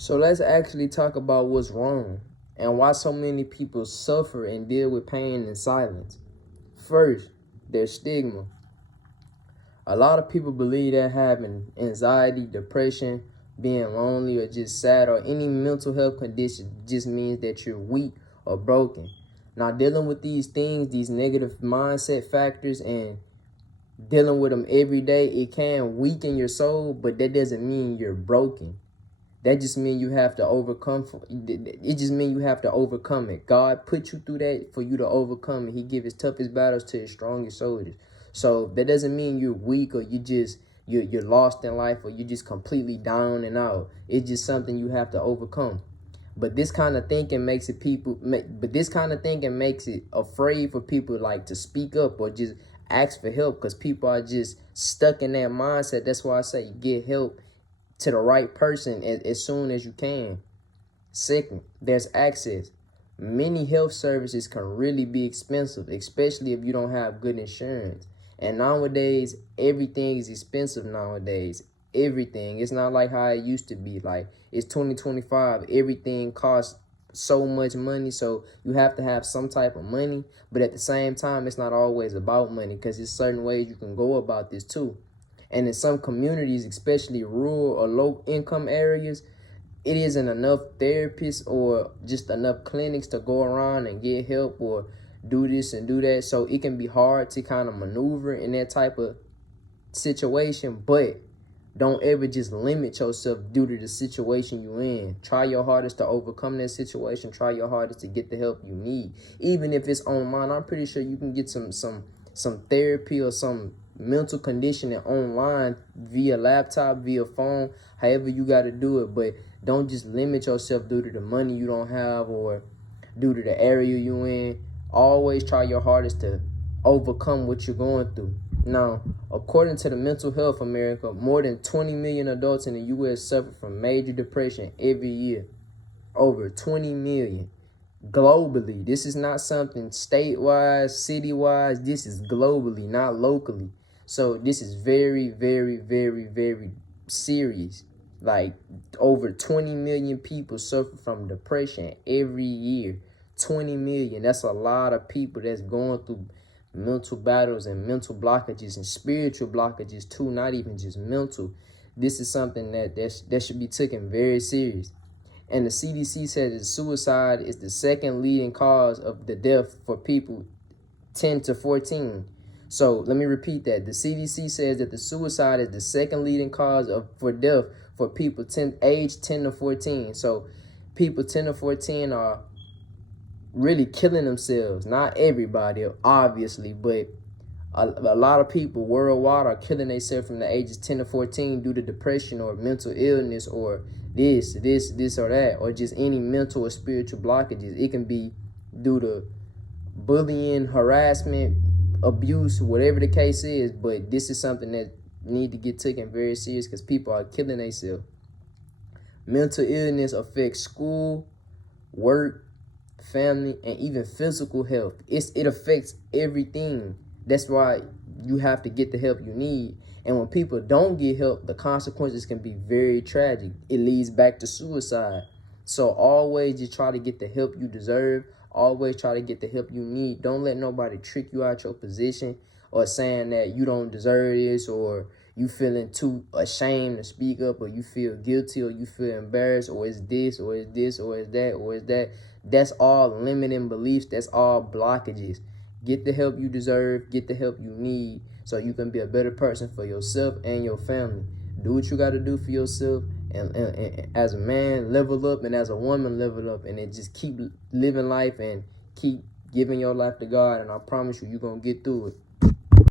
So let's actually talk about what's wrong and why so many people suffer and deal with pain in silence. First, there's stigma. A lot of people believe that having anxiety, depression, being lonely, or just sad, or any mental health condition just means that you're weak or broken. Now, dealing with these things, these negative mindset factors, and dealing with them every day, it can weaken your soul, but that doesn't mean you're broken. That just means you have to overcome. It just means you have to overcome it. God put you through that for you to overcome it. He give his toughest battles to his strongest soldiers. So that doesn't mean you're weak or you're lost in life or you're just completely down and out. It's just something you have to overcome. But this kind of thinking makes it afraid for people like to speak up or just ask for help because people are just stuck in that mindset. That's why I say get help to the right person as soon as you can. Second, there's access. Many health services can really be expensive, especially if you don't have good insurance. And nowadays, everything is expensive nowadays. Everything. It's not like how it used to be. Like, it's 2025. Everything costs so much money, so you have to have some type of money. But at the same time, it's not always about money because there's certain ways you can go about this too. And in some communities, especially rural or low income areas, it isn't enough therapists or just enough clinics to go around and get help or do this and do that. So it can be hard to kind of maneuver in that type of situation, but don't ever just limit yourself due to the situation you're in. Try your hardest to overcome that situation. Try your hardest to get the help you need. Even if it's online, I'm pretty sure you can get some therapy or some mental conditioning online via laptop, via phone, however you got to do it. But don't just limit yourself due to the money you don't have or due to the area you in. Always try your hardest to overcome what you're going through. Now, according to the Mental Health America, more than 20 million adults in the U.S. suffer from major depression every year. Over 20 million. Globally, this is not something statewide, city-wise. This is globally, not locally. So this is very, very, very, very serious. Like, over 20 million people suffer from depression every year. 20 million. That's a lot of people that's going through mental battles and mental blockages and spiritual blockages too, not even just mental. This is something that should be taken very serious. And the CDC says that suicide is the second leading cause of the death for people 10 to 14. So let me repeat that. The CDC says that the suicide is the second leading cause for death for people age 10 to 14. So people 10 to 14 are really killing themselves. Not everybody, obviously, but a lot of people worldwide are killing themselves from the ages 10 to 14 due to depression or mental illness or this or that, or just any mental or spiritual blockages. It can be due to bullying, harassment, abuse, whatever the case is, but this is something that need to get taken very serious because people are killing themselves. Mental illness affects school, work, family, and even physical health. It affects everything. That's why you have to get the help you need. And when people don't get help, the consequences can be very tragic. It leads back to suicide. So always just try to get the help you deserve. Always try to get the help you need. Don't let nobody trick you out your position or saying that you don't deserve this or you feeling too ashamed to speak up or you feel guilty or you feel embarrassed or it's this or it's this or it's that or it's that. That's all limiting beliefs. That's all blockages. Get the help you deserve. Get the help you need so you can be a better person for yourself and your family. Do what you got to do for yourself. And as a man, level up. And as a woman, level up. And then just keep living life and keep giving your life to God. And I promise you, you're going to get through it.